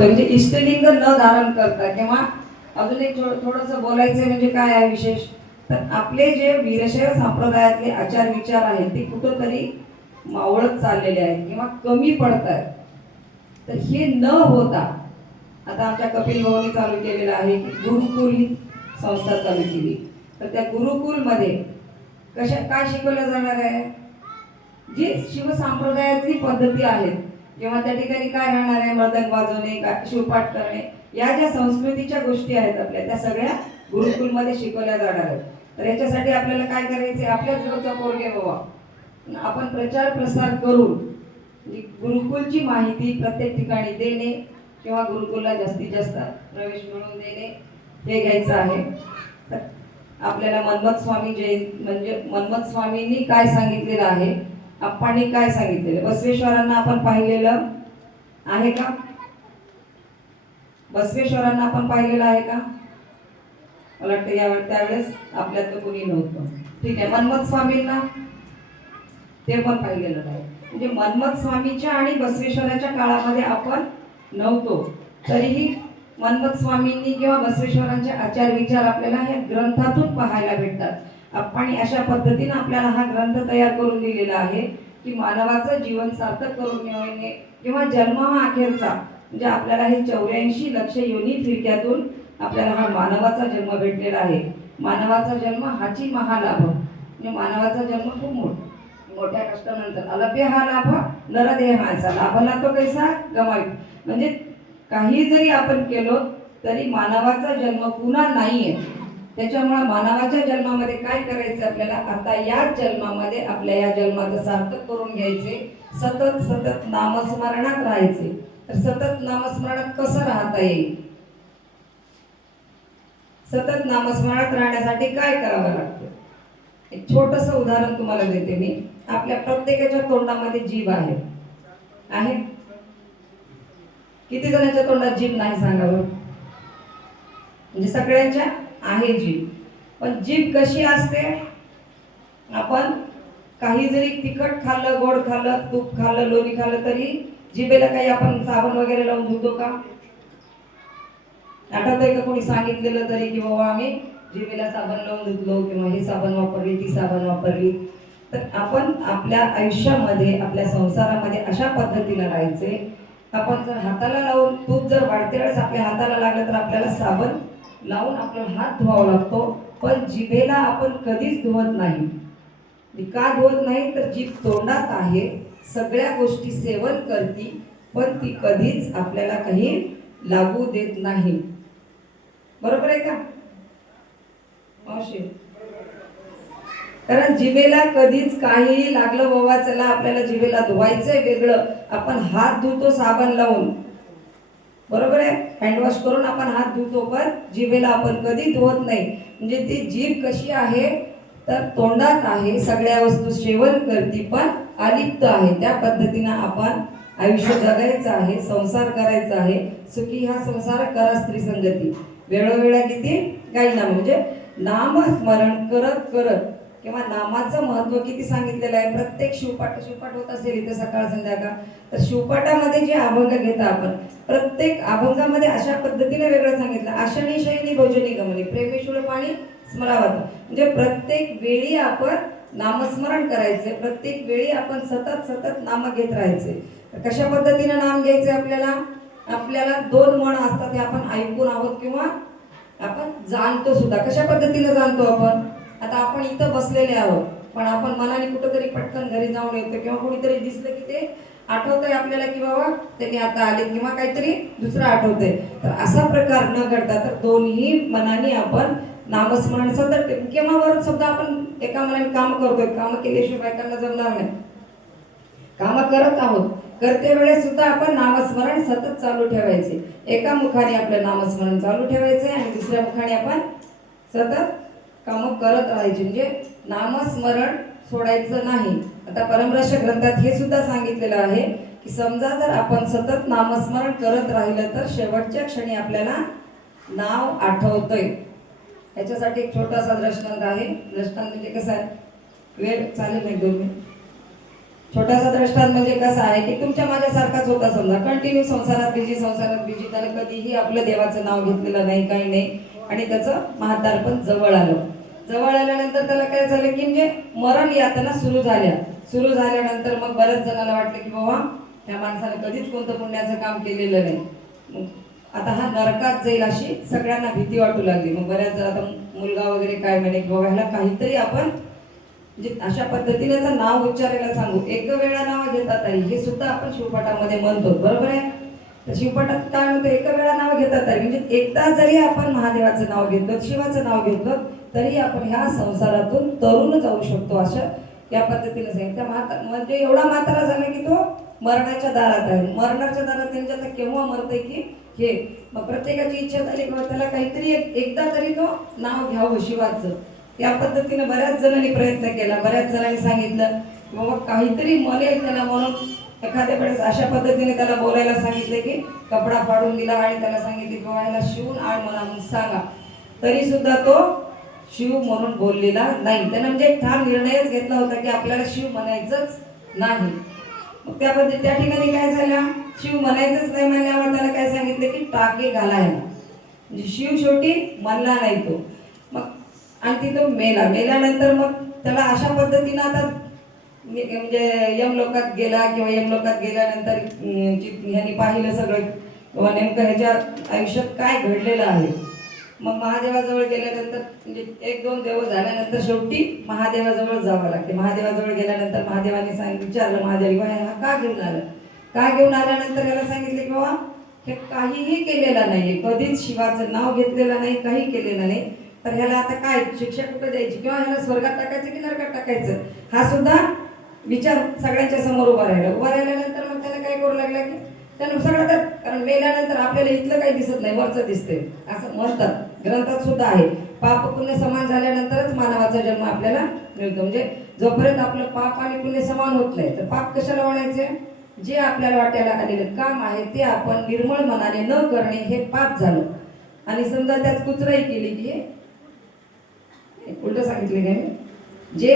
वाटतं, म्हणजे इष्टलिंग न धारण करता. किंवा अजून एक थोडंसं बोलायचं म्हणजे काय आहे विशेष, तर आपले जे वीरशैव संप्रदायातले आचार विचार आहेत ते कुठंतरी मावळत चाललेले आहेत किंवा कमी पडत आहेत. तर हे न होता आता आमच्या कपिल भाऊनी चालू केलेलं आहे की गुरुकुल ही संस्था चालू केली. तर त्या गुरुकुलमध्ये काय शिकवलं जाणार आहे, जी शिवसंप्रदायातली पद्धती आहेत किंवा त्या ठिकाणी काय राहणार आहे, मृदंग वाजवणे, शिवपाठ करणे, या ज्या संस्कृतीच्या गोष्टी आहेत आपल्या, त्या सगळ्या गुरुकुलमध्ये शिकवल्या जाणार आहेत. तर याच्यासाठी आपल्याला काय करायचे, आपल्या जवळचा पोरगे बाबा आपण प्रचार प्रसार करून गुरुकुलची माहिती प्रत्येक ठिकाणी देणे किंवा गुरुकुलला जास्तीत जास्त प्रवेश मिळवून देणे हे घ्यायचं आहे. तर आपल्याला मनमथ स्वामी म्हणजे मनमथ स्वामींनी काय सांगितलेलं आहे, आप्पांनी काय सांगितलेलं, बसवेश्वरांना आपण पाहिलेलं आहे का, बसवेश्वरांना आपण पाहिलेलं आहे का, मला वाटतं त्यावेळेस आपल्यात कोणी नव्हतं. ठीक आहे, मनमथ स्वामींना ते पण पाहिलेलं आहे. म्हणजे मनमथ स्वामीच्या आणि बसवेश्वराच्या काळामध्ये आपण नव्हतो, तरीही मनमथ स्वामींनी किंवा बसवेश्वरांचे आचार विचार आपल्याला हे ग्रंथातून पाहायला भेटतात. आपण अशा पद्धतीने आपल्याला हा ग्रंथ तयार करून दिलेला आहे की मानवाचं जीवन सार्थक करून मिळवणे किंवा जन्म हा अखेरचा, म्हणजे आपल्याला हे 84 लक्ष योनी फिरक्यातून आपल्याला हा मानवाचा जन्म भेटलेला आहे. मानवाचा जन्म हाची महालाभ, म्हणजे मानवाचा जन्म खूप मोठ्या कष्टानंतर अलभ्य हा लाभ नरदेहाचा लाभला तो कैसा गमावी, म्हणजे काही जरी आपण केलो तरी मानवाचा जन्म पुन्हा नाहीये. त्याच्यामुळे मानवाच्या जन्मामध्ये काय करायचं आपल्याला, आता या जन्मामध्ये आपल्या या जन्माचं सार्थक करून घ्यायचे, सतत सतत नामस्मरणात राहायचे. तर सतत नामस्मरणात कसं राहता येईल, सतत नामस्मरणात राहण्यासाठी काय करावं लागतं, एक छोटंसं उदाहरण तुम्हाला देते मी. आपल्या प्रत्येकाच्या तोंडामध्ये जीभ आहे, किती जणांच्या तोंडात जीभ नाही सांगावं, म्हणजे सगळ्यांच्या आहे जीभ. पण जीभ कशी असते, आपण काही जरी तिखट खाल्लं, गोड खाल्लं, तूप खाल्लं, लोणी खाल्लं तरी जिभेला काही आपण साबण वगैरे लावून धुतो का, आठवतंय का कोणी सांगितलेलं तरी की बाबा आम्ही जिभेला साबण लावून धुतलो किंवा हे साबण वापरली, ती साबण वापरली. तर आपण आपल्या आयुष्यामध्ये आपल्या संसारामध्ये अशा पद्धतीने राहायचे. आपण जर हाताला लावून तूप जर वाढते वेळेस आपल्या हाताला लागलं तर आपल्याला साबण लावून आपल्याला हात धुवावा लागतो, पण जिभेला आपण कधीच धुवत नाही. का धुवत नाही, तर जीभ तोंडात आहे, सगळ्या गोष्टी सेवन करती, पण ती कधीच आपल्याला काही लागू देत नाही. बरोबर आहे का मावशी, कारण जिभेला कधीच काही लागलं बाबा चला आपल्याला जिभेला धुवायचंय वेगळं, आपण हात धुतो साबण लावून, बरोबर आहे, हँडवॉश करून आपण हात धुतो, पण जिभेला आपण कधी धुवत नाही. म्हणजे ती जीभ कशी आहे, तर तोंडात आहे, सगळ्या वस्तू सेवन करती पण अलिप्त आहे. त्या पद्धतीने आपण आयुष्य जगायचं आहे, संसार करायचा आहे. सुखी हा संसार करा स्त्री संगती, वेळोवेळा किती गायना, म्हणजे नामस्मरण करत करत किंवा नामाचं महत्व किती सांगितलेलं आहे. प्रत्येक शिवपाठ होत असेल इथे सकाळ संध्याकाळ, तर शिवपाठामध्ये जे अभंग घेता आपण, प्रत्येक अभंगामध्ये अशा पद्धतीने वेगळं सांगितलं. आशनी शयनी भोजनी गमनी प्रेमेश्वर पाणी स्मरावत, म्हणजे प्रत्येक वेळी आपण नामस्मरण करायचे, प्रत्येक वेळी आपण सतत सतत नाम घेत राहायचे. कशा पद्धतीने नाम घ्यायचे आपल्याला, आपल्याला 2 म्हण असतात, ते आपण ऐकून आहोत किंवा आपण जाणतो सुद्धा. कशा पद्धतीने जाणतो आपण, आता आपण इथं बसलेले आहोत, पण आपण मनाने कुठंतरी पटकन घरी जाऊन येतो किंवा कोणीतरी दिसलं की ते आठवतंय आपल्याला की बाबा त्यांनी आता आले किंवा काहीतरी दुसरं आठवतंय. तर असा प्रकार न घडता तर दोन्ही मनाने आपण नामस्मरण सतत, किंवा वर सुद्धा आपण एका मनाने काम करतोय, काम केल्याशिवाय बायकांना जमणार नाही, काम करत आहोत, करते वेळेस सुद्धा आपण नामस्मरण सतत चालू ठेवायचे. एका मुखाने आपलं नामस्मरण चालू ठेवायचे आणि दुसऱ्या मुखाने आपण सतत काम करत राहायचे, म्हणजे नामस्मरण सोडायचं नाही. आता परमरहस्य ग्रंथात हे सुद्धा सांगितलेलं आहे की समजा जर आपण सतत नामस्मरण करत राहिलं तर शेवटच्या क्षणी आपल्याला नाव आठवतंय. याच्यासाठी एक छोटासा दृष्टांत आहे. दृष्टांत म्हणजे कसं आहे, वेळ चालेल नाही 2 मिनिट. छोटासा दृष्टांत म्हणजे कसं आहे की तुमच्या माझ्यासारखाच होता, समजा कंटिन्यू संसारात बिझी त्यानं कधीही आपलं देवाचं नाव घेतलेलं नाही, काही नाही. आणि त्याचं म्हातारपण जवळ आलं. जवळ आल्यानंतर त्याला काय झालं की म्हणजे मरण यातना सुरू झाल्यानंतर मग बऱ्याच जणांना वाटलं की बाबा ह्या माणसाने कधीच कोणतं पुण्याचं काम केलेलं नाही, मग आता हा नरकात जाईल अशी सगळ्यांना भीती वाटू लागली. मग बऱ्याच आता मुलगा वगैरे काय म्हणे की बाबा ह्याला काहीतरी आपण म्हणजे अशा पद्धतीने जर नाव उच्चारायला सांगू, एक वेळा नाव घेतात तरी, हे सुद्धा आपण शिवपाठामध्ये म्हणतो, बरोबर आहे. तर शिवपाठात काय म्हणतो, एक वेळा नाव घेतात तरी म्हणजे एकदा जरी आपण महादेवाचं नाव घेतलं, शिवाचं नाव घेतलं, तरी आपण ह्या संसारातून तरुण जाऊ शकतो, अशा या पद्धतीने सांगितलं. म्हणजे एवढा म्हातारा झाला की तो मरणाच्या दारात आहे. मरणाच्या दारात त्यांच्या आता केव्हा मरतंय की हे, मग प्रत्येकाची इच्छा झाली किंवा त्याला काहीतरी एकदा तरी तो नाव घ्यावं शिवाचं. या पद्धतीने बऱ्याच जणांनी प्रयत्न केला, बऱ्याच जणांनी सांगितलं बाबा काहीतरी मनेल त्याला, म्हणून एखाद्या वेळेस अशा पद्धतीने त्याला बोलायला सांगितले की कपडा फाडून दिला आणि त्याला सांगितले की बाबा याला शिवून आण म्हणा म्हणून सांगा, तरी सुद्धा तो शिव म्हणून बोललेला नाही. त्यानं म्हणजे ठाम निर्णयच घेतला होता की आपल्याला शिव म्हणायचंच नाही. मग त्या ठिकाणी काय झालं, शिव म्हणायचंच नाही म्हणल्यावर त्याला काय सांगितले की टाके घालायला, म्हणजे शिव शेवटी म्हणला नाही तो. मग आणि तिथं मेल्यानंतर मग त्याला अशा पद्धतीनं आता म्हणजे यमलोकात गेला, किंवा यमलोकात गेल्यानंतर ह्यांनी पाहिलं सगळं किंवा नेमकं ह्याच्या आयुष्यात काय घडलेलं आहे. मग महादेवाजवळ गेल्यानंतर म्हणजे एक दोन देव झाल्यानंतर शेवटी महादेवाजवळ जावं लागते. महादेवाजवळ गेल्यानंतर महादेवाने विचारलं महादेव हा का घेऊन आलं, का घेऊन आल्यानंतर याला सांगितले की बाबा हे काहीही केलेलं नाहीये, कधीच शिवाचं नाव घेतलेलं नाही, काही केलेलं नाही, तर ह्याला आता काय शिक्षा कुठं द्यायची, किंवा ह्याला स्वर्गात टाकायचं की नरकात टाकायचं, हा सुद्धा विचार सगळ्यांच्या समोर उभा राहिल्यानंतर मग त्याला काय करू लागला की त्यानं सगळं तर, कारण मेल्यानंतर आपल्याला इथलं काही दिसत नाही, वरचं दिसते असं म्हणतात, ग्रंथात सुद्धा आहे. पाप पुण्य समान झाल्यानंतरच मानवाचा जन्म आपल्याला मिळतो. म्हणजे जोपर्यंत आपलं पाप आणि पुण्य समान होत नाही, तर पाप कशाला म्हणायचे, जे आपल्याला वाटायला आलेलं काम आहे ते आपण निर्मळ मनाने न करणे हे पाप झालं. आणि समजा त्यात कुचराई केली की हे उलट सांगितले काय, जे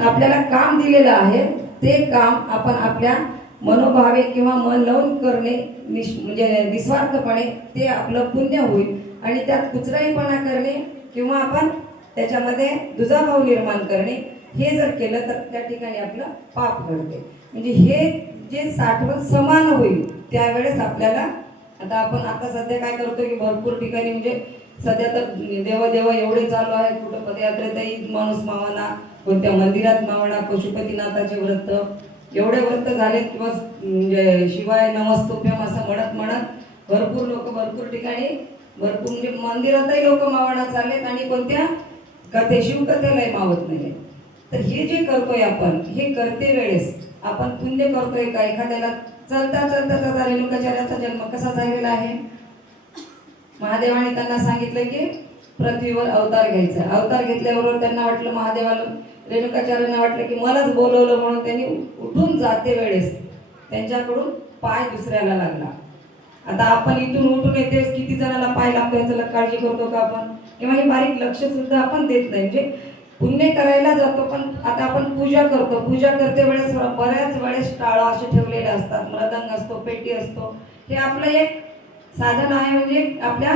आपल्याला काम दिलेलं आहे ते काम आपण आपल्या मनोभावे किंवा मन लावून करणे म्हणजे निस्वार्थपणे ते आपलं पुण्य होईल. आणि त्यात कुचराईपणा करणे किंवा आपण त्याच्यामध्ये दुजाभाव निर्माण करणे हे जर केलं तर त्या ठिकाणी आपलं पाप घडते. म्हणजे हे जे साठवण समान होईल त्यावेळेस आपल्याला, आता सध्या काय करतो की भरपूर ठिकाणी म्हणजे सध्या तर देव एवढे चालू आहे, कुठं पदयात्रेतही माणूस मावना, कोणत्या मंदिरात मावना, पशुपतीनाथाचे व्रत एवढे व्रत झालेत, किंवा म्हणजे शिवाय नमस्तुभ्यम असं म्हणत भरपूर लोक भरपूर ठिकाणी भरपूर म्हणजे मंदिरातही लोक मावणं चाललेत, आणि कोणत्या शिवकथेलाही मावत नाही. तर हे जे करतोय आपण, हे करते वेळेस आपण पुण्य करतोय का. एखाद्याला चलता रेणुकाचार्याचा जन्म कसा झालेला आहे, महादेवाने त्यांना सांगितलं की पृथ्वीवर अवतार घ्यायचा. अवतार घेतल्याबरोबर त्यांना वाटलं, महादेवाला रेणुकाचार्यांना वाटलं की मलाच बोलवलं, म्हणून त्यांनी उठून जाते वेळेस त्यांच्याकडून पाय दुसऱ्याला लागला. आता आपण इथून उठून येते, किती जणांना पाय लागतो याचं काळजी करतो का आपण, किंवा हे बारीक लक्ष सुद्धा आपण देत नाही. म्हणजे पुण्य करायला जातो, पण आता आपण पूजा करतो, पूजा करते वेळेस बऱ्याच वेळेस टाळं असे ठेवलेले असतात, मृदंग असतो, पेटी असतो, हे आपलं एक साधन आहे, म्हणजे आपल्या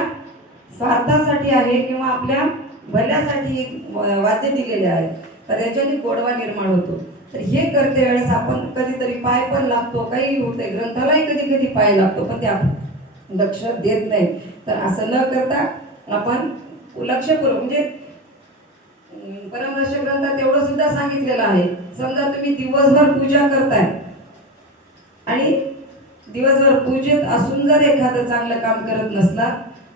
स्वार्थासाठी आहे किंवा आपल्या भल्यासाठी वाद्य दिलेले आहे, तर याच्याने गोडवा निर्माण होतो. तर हे करते वेळेस आपण कधीतरी पाय पण लागतो, काही होते, ग्रंथालाही कधी कधी पाय लागतो, पण ते आपण लक्ष देत नाही. तर असं न करता आपण लक्षपूर्वक, म्हणजे परमर्श ग्रंथात एवढं सुद्धा सांगितलेलं आहे, समजा तुम्ही दिवसभर पूजा करताय आणि दिवसभर पूजेत असून जर एखादं चांगलं काम करत नसला,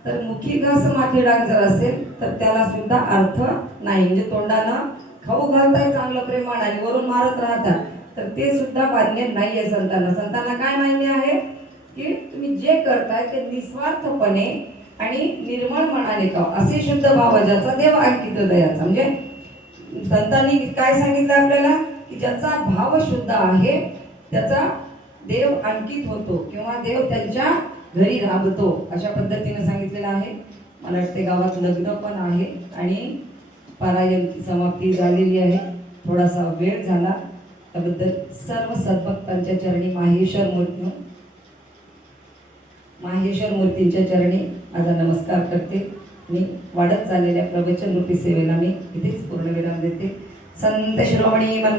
तर मुखी घास माथी डाग जर असेल तर त्याला सुद्धा अर्थ नाही. म्हणजे तोंडानं खाऊ घालताय चांगलं प्रेमाने आणि वरून मारत राहतात, तर ते सुद्धा मान्य नाहीये संतांना काय मान्य आहे की तुम्ही जे करताय ते निस्वार्थपणे आणि निर्मळ मनाने का, असे शुद्ध भाव ज्याचा देव अंकित दयाचा. म्हणजे संतांनी काय सांगितलं आपल्याला की ज्याचा भाव शुद्ध आहे त्याचा देव अंकित होतो, किंवा देव त्यांच्या घरी राबतो, अशा पद्धतीने सांगितलेलं आहे. मला वाटते गावात लग्न पण आहे आणि पारायण समाप्ती झालेली आहे, थोडासा वेळ झाला, त्याबद्दल सर्व सद्भक्तांच्या चरणी माहेश्वर मूर्ती माहेश्वर मूर्तींच्या चरणी माझा नमस्कार करते. मी वाढत चाललेल्या प्रवचन रूपी सेवेला मी इथेच पूर्णविराम देते. संत शिरोमणी